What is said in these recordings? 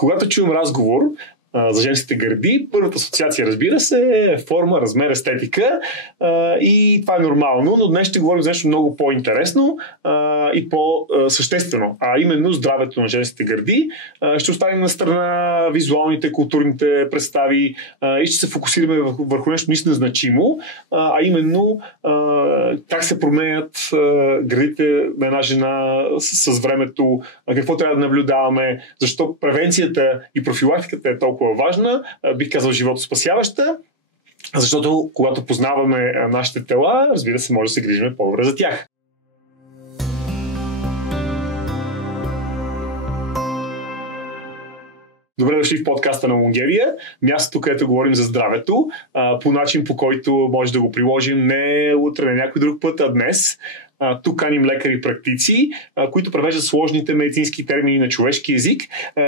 Когато чуем разговор за женските гърди, първата асоциация, разбира се, е форма, размер, естетика и това е нормално, но днес ще говорим за нещо много по-интересно и по-съществено, а именно здравето на женските гърди. Ще оставим на страна визуалните, културните представи и ще се фокусираме върху нещо наистина значимо, а именно как се променят гърдите на една жена с времето, какво трябва да наблюдаваме, защо превенцията и профилактиката е толкова важна, бих казал животоспасяваща, защото когато познаваме нашите тела, разбира се, може да се грижим по-добре за тях. Добре дошли в подкаста на Лонгерия, мястото, където говорим за здравето, по начин, по който може да го приложим не утре, не някой друг път, а днес. Тук каним лекари и практици, които превеждат сложните медицински термини на човешки език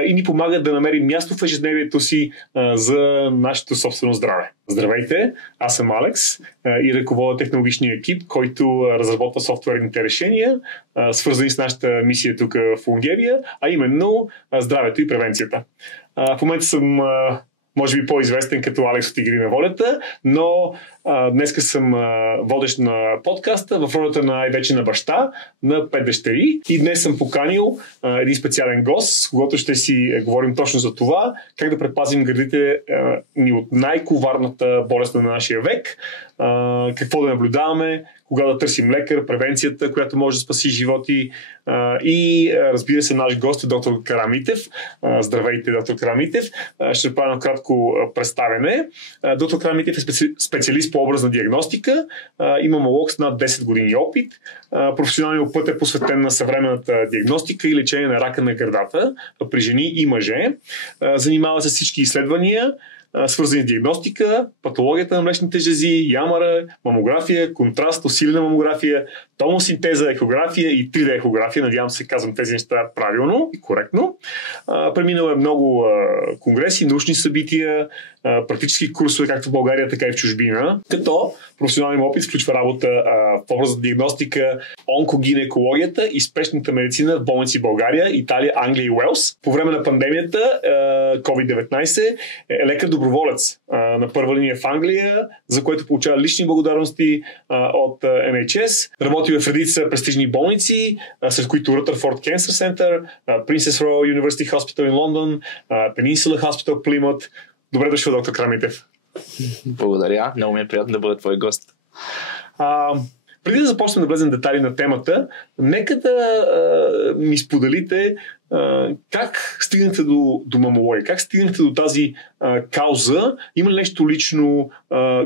и ни помагат да намерим място в ежедневието си за нашето собствено здраве. Здравейте, аз съм Алекс и ръководя технологичния екип, който разработва софтуерните решения, свързани с нашата мисия тук в Лонгерия, а именно здравето и превенцията. В момента съм може би по-известен като Алекс от Игри на волята, но днеска съм водещ на подкаста в ролята на най-вече на баща на 5 дъщери. И днес съм поканил един специален гост, с когото ще си говорим точно за това, как да предпазим гърдите ни от най-коварната болест на нашия век, какво да наблюдаваме, кога да търсим лекар, превенцията, която може да спаси животи. И разбира се, наш гост е доктор Карамитев. Здравейте, доктор Карамитев. Ще правя кратко представяне. Доктор Карамитев е специалист по образна диагностика, има мамолог с над 10 години опит. Професионалният път е посветен на съвременната диагностика и лечение на рака на гърдата при жени и мъже. Занимава се с всички изследвания, свързани с диагностика, патологията на млечните жези, ямара, мамография, контраст, усилена мамография, томосинтеза, ехография и 3D ехография. Надявам се, казвам тези неща правилно и коректно. Преминал е много конгреси, научни събития, практически курсове, както в България, така и в чужбина, като професионален опит включва работа в област за диагностика, онкогинекологията и спешната медицина в болници в България, Италия, Англия и Уелс. По време на пандемията COVID-19 е лекар-доброволец на първа линия в Англия, за което получава лични благодарности от NHS. Работил в редица престижни болници, сред които Rutherford Cancer Center, Princess Royal University Hospital in London, Peninsula Hospital Plymouth. Добре дошъл, доктор Карамитев. Благодаря. Много ми е приятно да бъда твой гост. Преди да започнем да влезем детайли на темата, нека да ми споделите как стигнете до мамология, как стигнете до тази кауза, има ли нещо лично,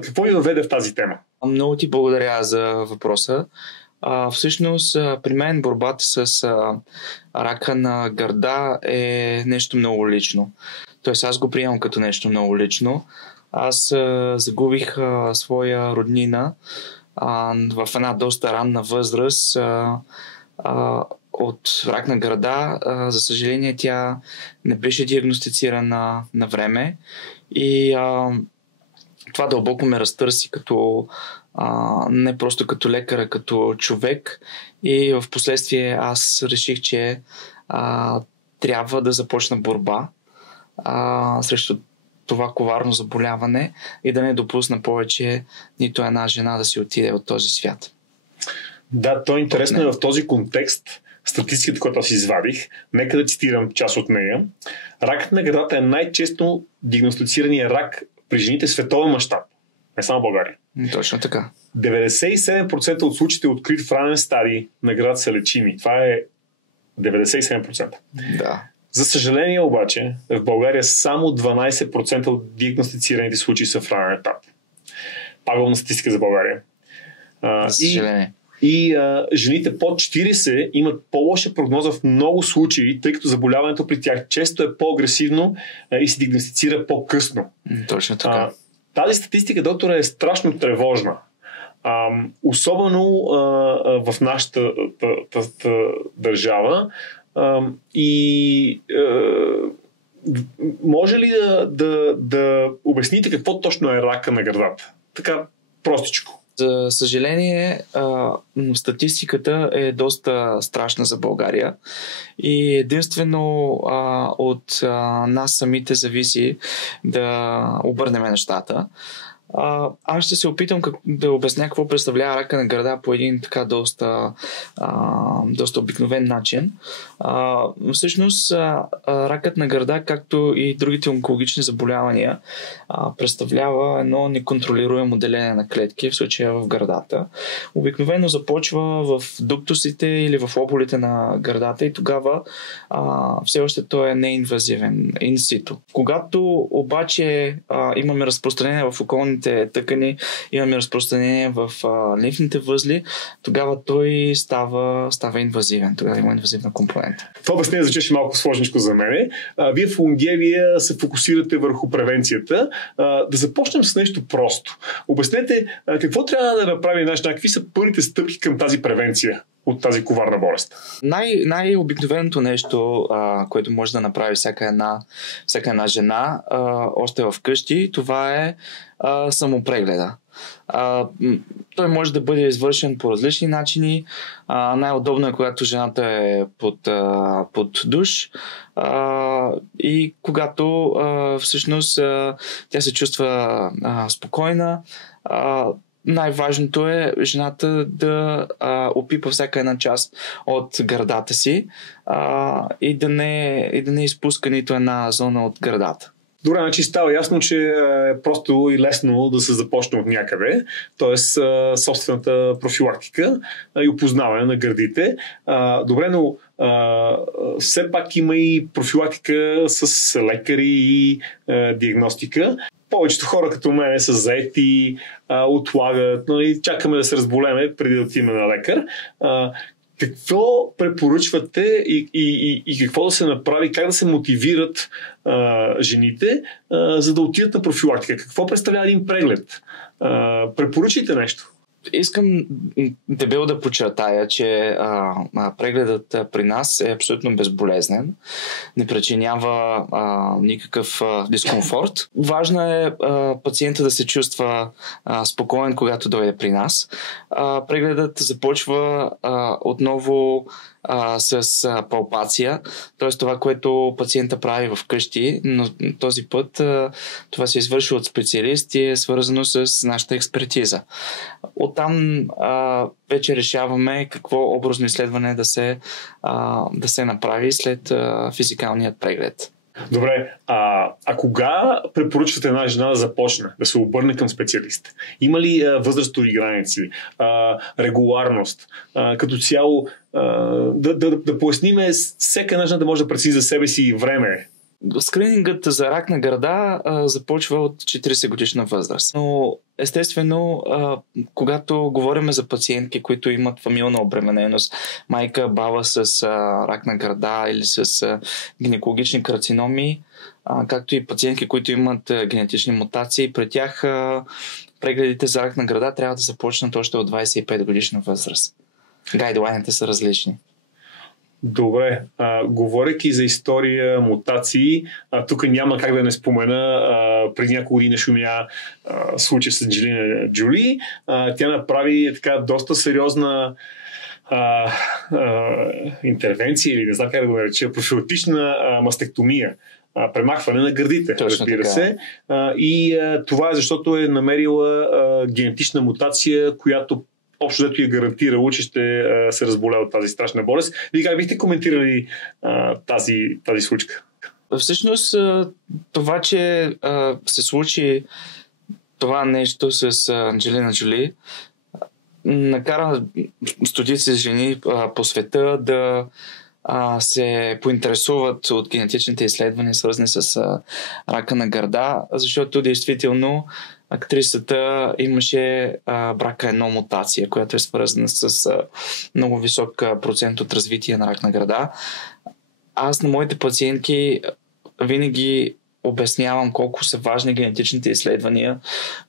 какво ви въведе в тази тема? Много ти благодаря за въпроса. Всъщност, при мен борбата с рака на гърда е нещо много лично. Тоест, аз го приемам като нещо много лично. Аз загубих своя роднина в една доста ранна възраст от рак на гърда. За съжаление, тя не беше диагностицирана на време и това дълбоко ме разтърси като не просто като лекар, а като човек, и в последствие аз реших, че трябва да започна борба срещу това коварно заболяване и да не допусна повече нито една жена да си отиде от този свят. Да, то е интересно в този контекст. Статистиката, която аз извадих, нека да цитирам част от нея. Ракът на гърдата е най-често диагностицирания рак при жените в световен мащаб, не само в България. Точно така. 97% от случаите, открит в ранен стадий на гърдата, са лечими. Това е 97%. Да. За съжаление обаче, в България само 12% от диагностицираните случаи са в ранен етап. Пагубна статистика за България. За съжаление. И жените под 40 имат по-лоша прогноза в много случаи, тъй като заболяването при тях често е по-агресивно и се диагностицира по-късно. Точно така. Тази статистика, доктора, е страшно тревожна. Особено в нашата държава. Може ли да обясните какво точно е рака на гърдата? Така простичко. За съжаление, статистиката е доста страшна за България и единствено от нас самите зависи да обърнем нещата. Аз ще се опитам да обясня какво представлява рака на гърда по един така доста обикновен начин. Всъщност, ракът на гърда, както и другите онкологични заболявания, представлява едно неконтролируемо деление на клетки, в случая в гърдата. Обикновено започва в дуктусите или в оболите на гърдата и тогава все още той е неинвазивен, инсито. Когато обаче имаме разпространение в околните тъкани, имаме разпространение в лимфните възли, тогава той става инвазивен. Тогава има инвазивна компонента. Това обяснение звучеше малко сложничко за мен. Вие в Лонгевия се фокусирате върху превенцията. Да започнем с нещо просто. Обяснете какво трябва да направи какви са първите стъпки към тази превенция от тази коварна болест? Най-обикновеното нещо, което може да направи всяка една жена, още в къщи, това е самопрегледа. Той може да бъде извършен по различни начини. Най-удобно е, когато жената е под душ и когато всъщност тя се чувства спокойна. Най-важното е жената да опипа всяка една част от гърдата си и да не изпуска нито една зона от гърдата. Добре, значи става ясно, че е просто и лесно да се започне от някъде, т.е. собствената профилактика и опознаване на гърдите. Добре, но все пак има и профилактика с лекари и диагностика. Повечето хора като мен са заети, отлагат, чакаме да се разболеме преди да отидем на лекар. Какво препоръчвате и какво да се направи, как да се мотивират жените, за да отидат на профилактика? Какво представлява един преглед? Препоръчайте нещо. Искам дебело да подчертая, че прегледът при нас е абсолютно безболезнен. Не причинява никакъв дискомфорт. Важно е пациента да се чувства спокоен, когато дойде при нас. Прегледът започва отново с палпация, т.е. това, което пациента прави в къщи, но този път това се извършва от специалист и е свързано с нашата експертиза. Оттам вече решаваме какво образно изследване да се направи след физикалният преглед. Добре, а кога препоръчвате една жена да започне, да се обърне към специалист? Има ли възрастови граници, регуларност? Като цяло да поясниме всяка една жена да може да прецени за себе си време? Скринингът за рак на гърда започва от 40 годишна възраст. Но естествено, когато говорим за пациентки, които имат фамилна обремененост, майка, баба с рак на гърда или с гинекологични карциноми, както и пациентки, които имат генетични мутации, при тях прегледите за рак на гърда трябва да започнат още от 25 годишна възраст. Гайдлайните са различни. Добре, говорейки за история, мутации, тук няма как да не спомена, преди няколко години шумя случай с Анджелина Джоли. Тя направи така доста сериозна интервенция или не знам как да го нареча, профилактична мастектомия. Премахване на гърдите, разбира се. И това е защото е намерила генетична мутация, която общо дето я гарантирало, че ще се разболя от тази страшна болест. Вие как бихте коментирали тази случка? Всъщност това, че се случи това нещо с Анджелина Джоли, накара стотици жени по света да се поинтересуват от генетичните изследвания, свързани с рака на гърда, защото действително актрисата имаше BRCA1 мутация, която е свързана с много висок процент от развитие на рак на гърда. Аз на моите пациентки винаги обяснявам колко са важни генетичните изследвания.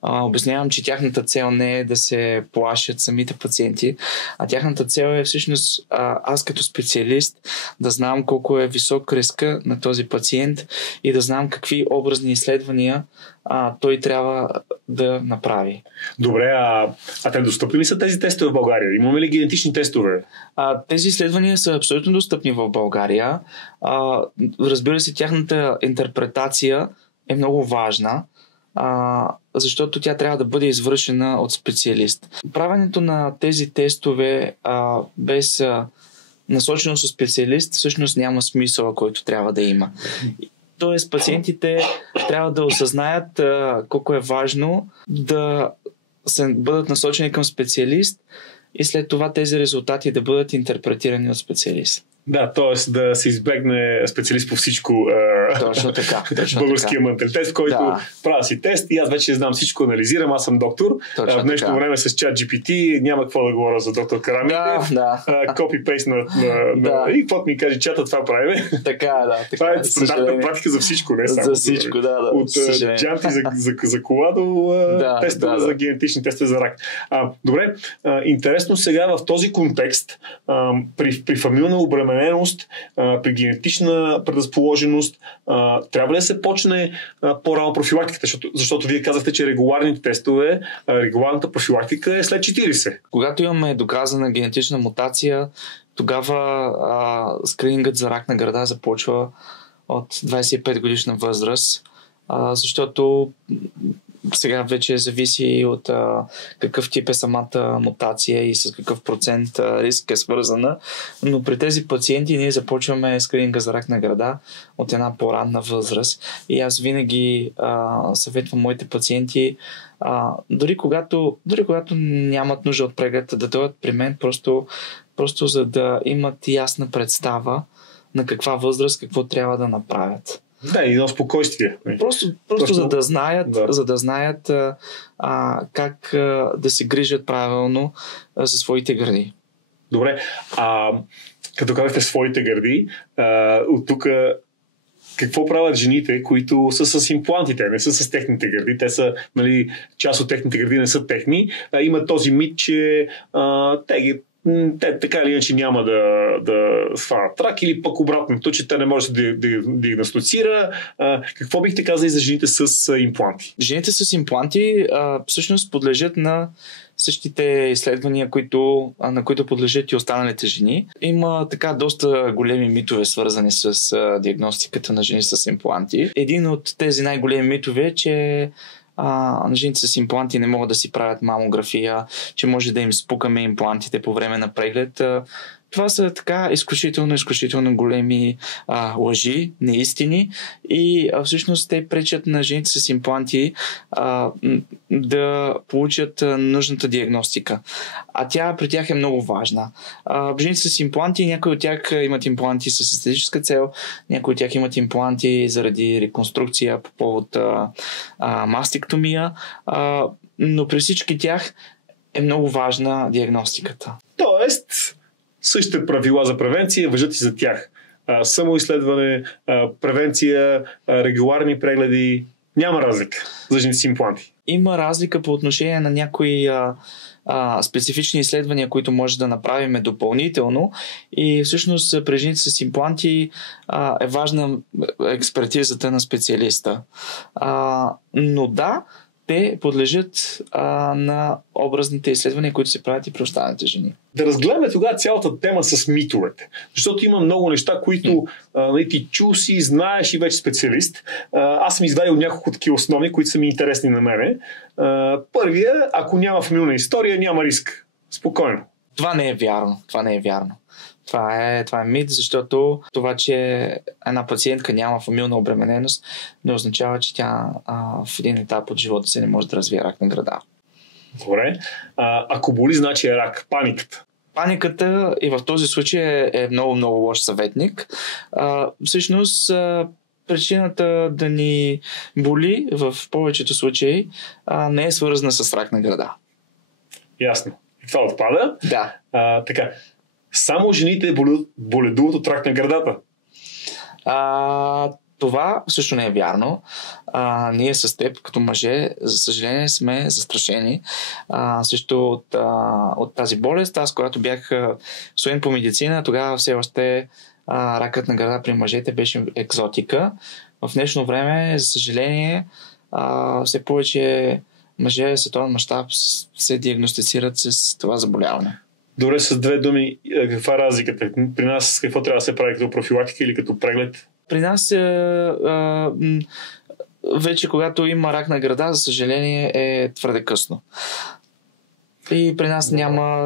Обяснявам, че тяхната цел не е да се плашат самите пациенти, а тяхната цел е всъщност аз като специалист да знам колко е висок риска на този пациент и да знам какви образни изследвания той трябва да направи. Добре, а те достъпни ли са тези тестове в България? Имаме ли генетични тестове? Тези изследвания са абсолютно достъпни в България. Разбира се, тяхната интерпретация е много важна, защото тя трябва да бъде извършена от специалист. Правенето на тези тестове без насоченост от специалист всъщност няма смисъл, който трябва да има. Тоест пациентите трябва да осъзнаят колко е важно да бъдат насочени към специалист и след това тези резултати да бъдат интерпретирани от специалист. Да, т.е. да се избегне специалист по всичко. Точно така. Българския менталитет, в който правя си тест и аз вече знам всичко, анализирам, аз съм доктор. В днешно време с ChatGPT няма какво да говоря за доктор Карамите. Копи-пейст и каквото ми каже чата, това правим. Това е стандартна практика за всичко, не само. За всичко, От джанти за кола до тестове за генетични тестове за рак. Добре, интересно сега в този контекст при фамилна обремененост, при генетична предразположеност, трябва ли да се почне по-рано профилактиката? Защото вие казахте, че регуларните тестове, регуларната профилактика е след 40. Когато имаме доказана генетична мутация, тогава скринингът за рак на гърда започва от 25 годишна възраст, защото сега вече зависи от какъв тип е самата мутация и с какъв процент риск е свързана, но при тези пациенти ние започваме скрининга за рак на гърда от една по-ранна възраст и аз винаги съветвам моите пациенти дори когато нямат нужда от преглед, да дойдат при мен просто за да имат ясна представа на каква възраст какво трябва да направят. Да, и едно спокойствие. Просто за да знаят как да се грижат правилно за своите гърди. Добре, като казахте своите гърди, от тук какво правят жените, които са с имплантите, не са с техните гърди, те са, част от техните гърди не са техни, има този мит, че те така или иначе няма да сванат рак или пък обратното, че те не може да диагностицира. Какво бихте казали за жените с импланти? Жените с импланти всъщност подлежат на същите изследвания, на които подлежат и останалите жени. Има така доста големи митове, свързани с диагностиката на жени с импланти. Един от тези най-големи митове е, че жените с импланти не могат да си правят мамография, че може да им спукаме имплантите по време на преглед. Това са така изключително големи лъжи, неистини и всъщност те пречат на жените с импланти да получат нужната диагностика. А тя при тях е много важна. Жените с импланти, някои от тях имат импланти с естетическа цел, някои от тях имат импланти заради реконструкция по повод мастектомия, но при всички тях е много важна диагностиката. Тоест, същите правила за превенция важат и за тях. Самоизследване, превенция, регуларни прегледи. Няма разлика за жени с импланти. Има разлика по отношение на някои специфични изследвания, които може да направим допълнително и всъщност при жените с импланти е важна експертизата на специалиста. Но да, те подлежат на образните изследвания, които се правят и при останалите жени. Да разгледаме тогава цялата тема с митовете. Защото има много неща, които ти чул си, знаеш и вече специалист. Аз съм извадил няколко такива основни, които са ми интересни на мене. Първия, ако няма фамилна история, няма риск. Спокойно. Това не е вярно. Това е мит, защото това, че една пациентка няма фамилна обремененост, не означава, че тя в един етап от живота си не може да развие рак на гърда. Добре. Ако боли, значи е рак. Паниката. Паниката и в този случай е много лош съветник. Всъщност, причината да ни боли в повечето случаи не е свързана с рак на гърда. Ясно. И това отпада. Да. Така. Само жените боледуват от рак на гърдата. Това също не е вярно. Ние с теб, като мъже, за съжаление сме застрашени също от тази болест. Аз, когато бях студент по медицина, тогава все още ракът на гърда при мъжете беше екзотика. В днешно време, за съжаление, все повече мъже в световен мащаб се диагностицират с това заболяване. Добре, с две думи, каква е разликата? При нас какво трябва да се прави, като профилактика или като преглед? При нас вече когато има рак на гърда, за съжаление е твърде късно. И при нас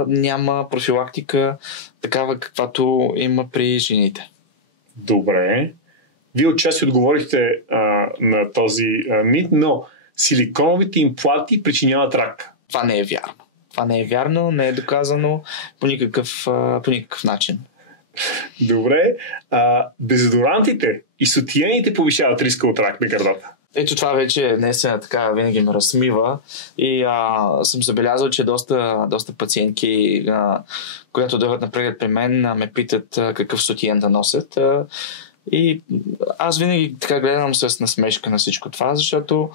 няма профилактика такава, каквато има при жените. Добре. Вие отчасти отговорихте на този мит, но силиконовите импланти причиняват рак. Това не е вярно. Това не е вярно, не е доказано по никакъв начин. Добре. Дезодорантите и сутиените повишават риска от рак на гърдата. Ето това вече наистина така винаги ме разсмива и съм забелязал, че доста пациентки, когато дойдат на преглед при мен, ме питат какъв сутиен да носят. И аз винаги така гледам с насмешка на всичко това, защото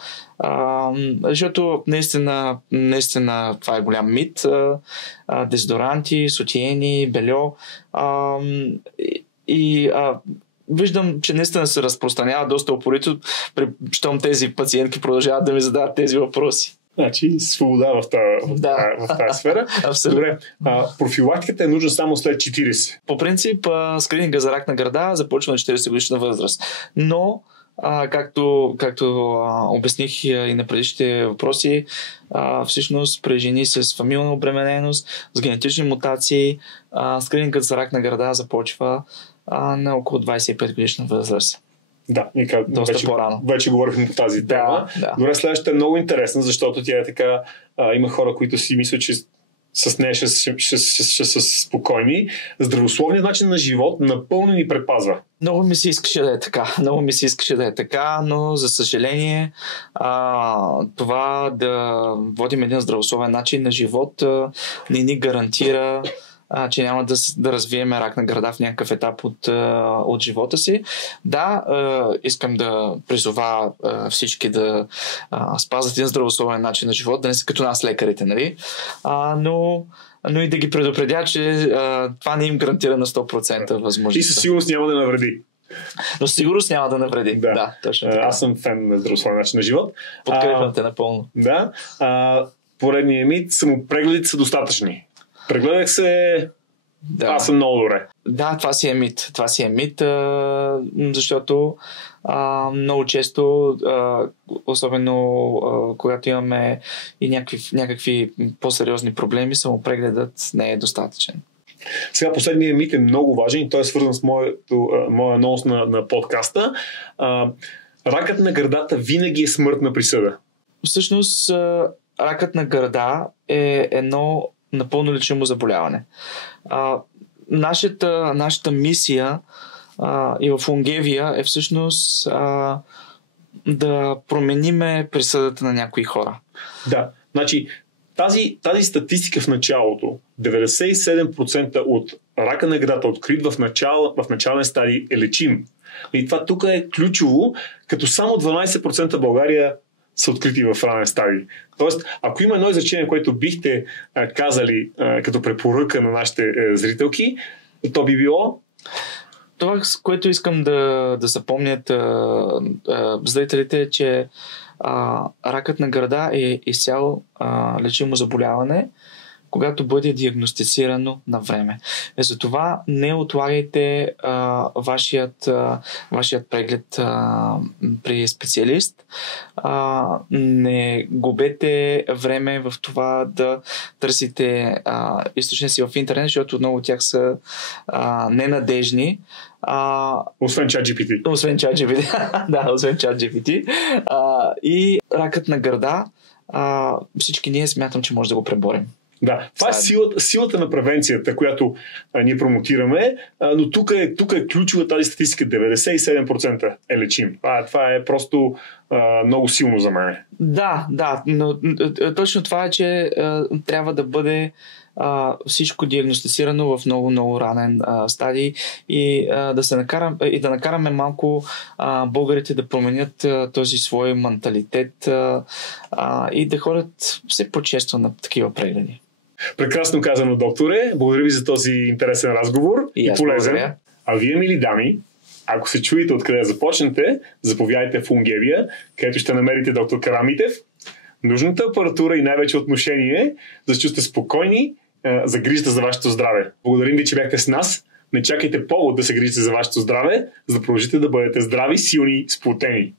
наистина това е голям мит. Дезодоранти, сутиени, бельо. Виждам, че наистина се разпространява доста упорито, щом тези пациентки продължават да ми задават тези въпроси. Значи свобода в тази сфера. Добре, профилактиката е нужна само след 40. По принцип, скрининга за рак на гърда започва на 40 годишна възраст. Но, както обясних и на предишните въпроси, всъщност при жени с фамилна обремененост, с генетични мутации, скринингът за рак на гърда започва на около 25 годишна възраст. Да, доста по-рано. Вече говорихме по тази тема. Да. Добре, следващата е много интересна, защото тя е така, има хора, които си мислят, че с нея ще са спокойни. Здравословният начин на живот напълно ни предпазва. Много ми се искаше да е така, но за съжаление това да водим един здравословен начин на живот не ни гарантира, че няма да развием рак на гърда в някакъв етап от живота си. Да, искам да призова всички да спазват един здравословен начин на живот, да не са като нас лекарите, нали? Но и да ги предупредя, че това не им гарантира на 100% възможност. И със сигурност няма да навреди. Но сигурност няма да навреди. Да, точно така. Аз съм фен на здравословен начин на живот. Подкрепям те напълно. Да. Поредният мит, самопрегледите са достатъчни. Прегледах се, аз съм много добре. Да, това си е мит, защото много често, особено когато имаме и някакви по-сериозни проблеми, самопрегледът не е достатъчен. Сега последният мит е много важен и той е свързан с моя анонс на подкаста. Ракът на гърдата винаги е смъртна присъда. Всъщност, ракът на гърда е едно напълно лечимо заболяване. Нашата мисия и в Лонгевия е всъщност да промениме присъдата на някои хора. Да, значи тази статистика в началото, 97% от рака на гърдата, открит в начален стадий, е лечим. И това тук е ключово, като само 12% в България са открити в ранен стадий. Тоест, ако има едно изречение, което бихте казали като препоръка на нашите зрителки, то би било... Това, с което искам да запомнят зрителите, е, че ракът на гърда е изцяло лечимо заболяване, когато бъде диагностицирано на време. Затова не отлагайте вашият преглед при специалист. Не губете време в това да търсите източници в интернет, защото много от тях са ненадежни. Освен ChatGPT. Освен ChatGPT. И ракът на гърда, всички ние смятам, че може да го преборим. Да, това е силата на превенцията, която ние промотираме, но тук е ключова тази статистика. 97% е лечим. Това е просто много силно за мен. Да, но точно това е, че трябва да бъде всичко диагностицирано в много ранен стадий и да накараме малко българите да променят този свой менталитет и да ходят все по-често на такива прегледи. Прекрасно казано, докторе. Благодаря ви за този интересен разговор и полезен. Благодаря. А вие, мили дами, Ако се чудите откъде да започнете, заповядайте в Унгевия, където ще намерите доктор Карамитев, нужната апаратура и най-вече отношение, за да чувствате спокойни, за грижата за вашето здраве. Благодарим ви, че бяхте с нас. Не чакайте повод да се грижите за вашето здраве, за да продължите да бъдете здрави, силни, сплотени.